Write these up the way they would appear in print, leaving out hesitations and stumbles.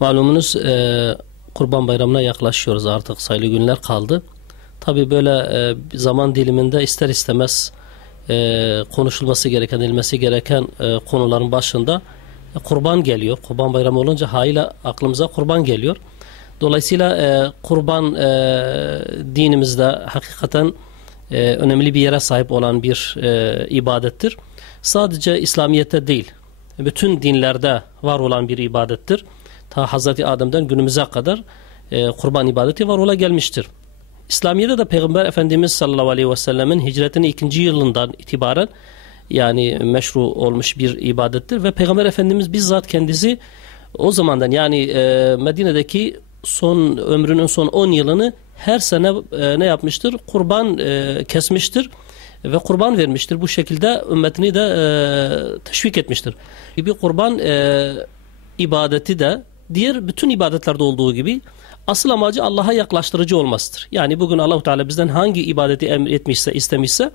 Malumunuz Kurban Bayramı'na yaklaşıyoruz, artık sayılı günler kaldı. Tabii böyle zaman diliminde ister istemez konuşulması gereken, edilmesi gereken konuların başında kurban geliyor. Kurban Bayramı olunca haliyle aklımıza kurban geliyor. Dolayısıyla kurban dinimizde hakikaten önemli bir yere sahip olan bir ibadettir. Sadece İslamiyet'te değil, bütün dinlerde var olan bir ibadettir. Ta Hazreti Adem'den günümüze kadar kurban ibadeti var ola gelmiştir. İslamiyet'te de Peygamber Efendimiz sallallahu aleyhi ve sellemin hicretinin 2. yılından itibaren yani meşru olmuş bir ibadettir ve Peygamber Efendimiz bizzat kendisi o zamandan yani Medine'deki ömrünün son 10 yılını her sene ne yapmıştır? Kurban kesmiştir ve kurban vermiştir. Bu şekilde ümmetini de teşvik etmiştir. Bir kurban ibadeti de diğer bütün ibadetlerde olduğu gibi asıl amacı Allah'a yaklaştırıcı olmasıdır. Yani bugün Allah-u Teala bizden hangi ibadeti emretmişse, istemişse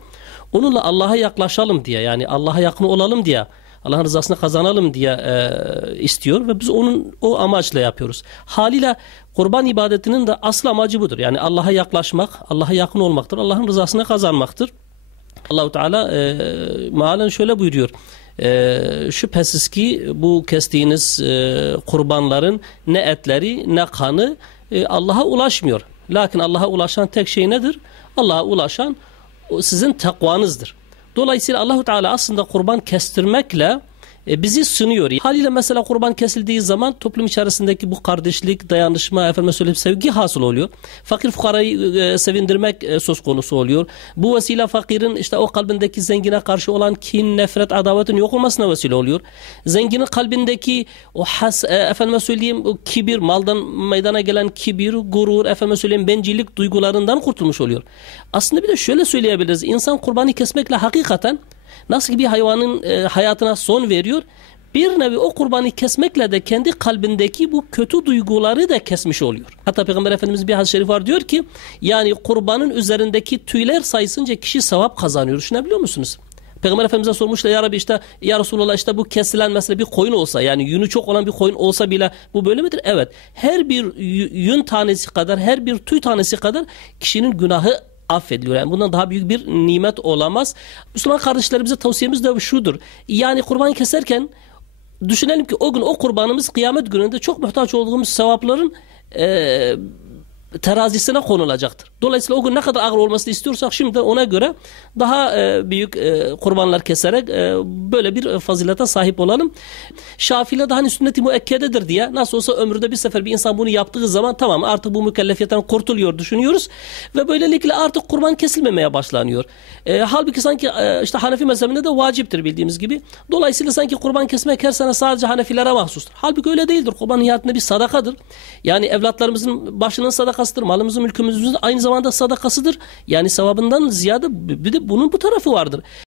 onunla Allah'a yaklaşalım diye, yani Allah'a yakın olalım diye, Allah'ın rızasını kazanalım diye istiyor ve biz o amaçla yapıyoruz. Haliyle kurban ibadetinin de asıl amacı budur. Yani Allah'a yaklaşmak, Allah'a yakın olmaktır, Allah'ın rızasını kazanmaktır. Allah-u Teala mealen şöyle buyuruyor. Şüphesiz ki bu kestiğiniz kurbanların ne etleri ne kanı Allah'a ulaşmıyor. Lakin Allah'a ulaşan tek şey nedir? Allah'a ulaşan sizin takvanızdır. Dolayısıyla Allah-u Teala aslında kurban kestirmekle bizi sınıyor. Haliyle mesela kurban kesildiği zaman toplum içerisindeki bu kardeşlik, dayanışma, sevgi hasıl oluyor. Fakir fukarayı sevindirmek söz konusu oluyor. Bu vesile fakirin işte o kalbindeki zengine karşı olan kin, nefret, adavetin yok olmasına vesile oluyor. Zenginin kalbindeki o o kibir, maldan meydana gelen kibir, gurur, bencillik duygularından kurtulmuş oluyor. Aslında bir de şöyle söyleyebiliriz. İnsan kurbanı kesmekle hakikaten nasıl ki bir hayvanın hayatına son veriyor, bir nevi o kurbanı kesmekle de kendi kalbindeki bu kötü duyguları da kesmiş oluyor. Hatta Peygamber Efendimiz bir hadis-i şerif var, diyor ki yani kurbanın üzerindeki tüyler sayısınca kişi sevap kazanıyor. Düşünebiliyor musunuz? Peygamber Efendimiz'e sormuşlar, ya Rabbi işte ya Resulallah işte bu kesilen mesela bir koyun olsa, yani yünü çok olan bir koyun olsa bile bu böyle midir? Evet. Her bir yün tanesi kadar, her bir tüy tanesi kadar kişinin günahı affediliyor. Yani bundan daha büyük bir nimet olamaz. Müslüman kardeşlerimize tavsiyemiz de şudur. Yani kurban keserken düşünelim ki o gün o kurbanımız kıyamet gününde çok muhtaç olduğumuz sevapların terazisine konulacaktır. Dolayısıyla o gün ne kadar ağır olmasını istiyorsak şimdi ona göre daha büyük kurbanlar keserek böyle bir fazilete sahip olalım. Şafii'de de hani sünnet-i müekkededir diye, nasıl olsa ömründe bir sefer bir insan bunu yaptığı zaman tamam artık bu mükellefiyetten kurtuluyor düşünüyoruz ve böylelikle artık kurban kesilmemeye başlanıyor. Halbuki sanki işte Hanefi mezhebinde de vaciptir bildiğimiz gibi. Dolayısıyla sanki kurban kesmek her sene sadece Hanefilere mahsustur. Halbuki öyle değildir. Kurban nihayetinde bir sadakadır. Yani evlatlarımızın başının sadakasıdır. Malımızın, mülkümüzün aynı zamanda sadakasıdır. Yani sevabından ziyade bir de bunun bu tarafı vardır.